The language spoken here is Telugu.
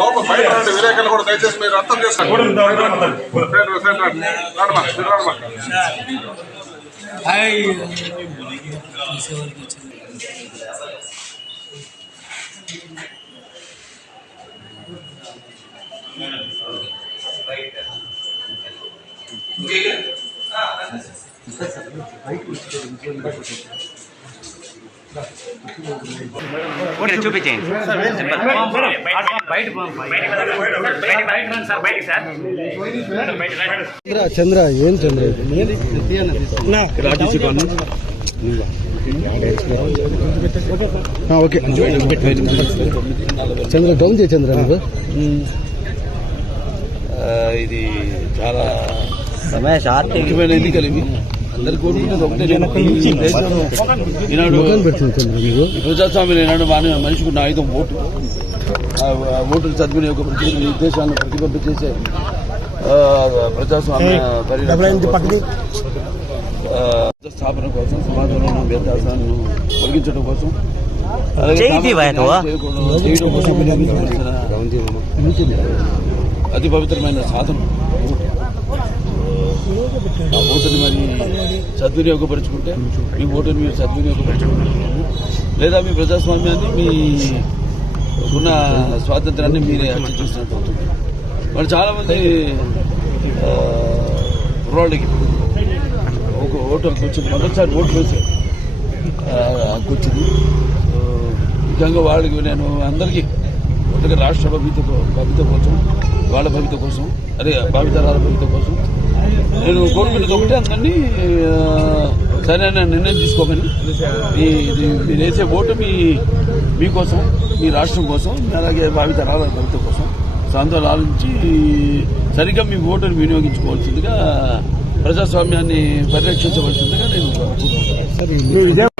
లోపల బయట విలేకరులు కూడా దయచేసి మీరు అర్థం చేసుకోండి. చూపించేయండి చంద్ర ఏం చంద్ర ఓకే చంద్ర డౌన్ చేయి చంద్ర నువ్వు ఇది చాలా ముఖ్యమైన ఎన్నికలు ఇవి. అందరు కోరుకుంటుంది ఒకటే, ఈనాడు ప్రజాస్వామ్యం ఈనాడు మనిషికి ఉన్న ఆయుధం ఓటు. ఓటును సద్వినియోగపరిచి నిర్దేశాలను ప్రతిబద్ధ చేసే ప్రజాస్వామ్య స్థాపన కోసం, సమాజంలో ఉన్న వ్యత్యాసాలను తొలగించడం కోసం, చేయడం కోసం వినియోగించవలసిన అతి పవిత్రమైన సాధనం. ఆ ఓటుని మరి సద్వినియోగపరుచుకుంటే, మీ ఓటుని మీరు సద్వినియోగపరచుకుంటే, లేదా మీ ప్రజాస్వామ్యాన్ని, మీ ఉన్న స్వాతంత్రాన్ని మీరే హత్య చేసినట్టు అవుతుంది. మరి చాలామంది కుర్రాళ్ళకి ఒక ఓటు హక్కు వచ్చింది, మొదటిసారి ఓట్లు వేసారు హక్కు వచ్చింది. ముఖ్యంగా వాళ్ళకి నేను అందరికీ కొత్తగా రాష్ట్ర భవిత కోసం, వాళ్ళ భవిత కోసం, అదే భావితరాల భవిత కోసం నేను కోరుకునేది ఒకటే, అందరినీ సరైన నిర్ణయం తీసుకోమని. మీరు వేసే ఓటు మీకోసం, మీ రాష్ట్రం కోసం, అలాగే భావితరాల భవిత కోసం సాందోళన ఆలోచించి సరిగ్గా మీ ఓటును వినియోగించుకోవాల్సిందిగా, ప్రజాస్వామ్యాన్ని పరిరక్షించవలసిందిగా నేను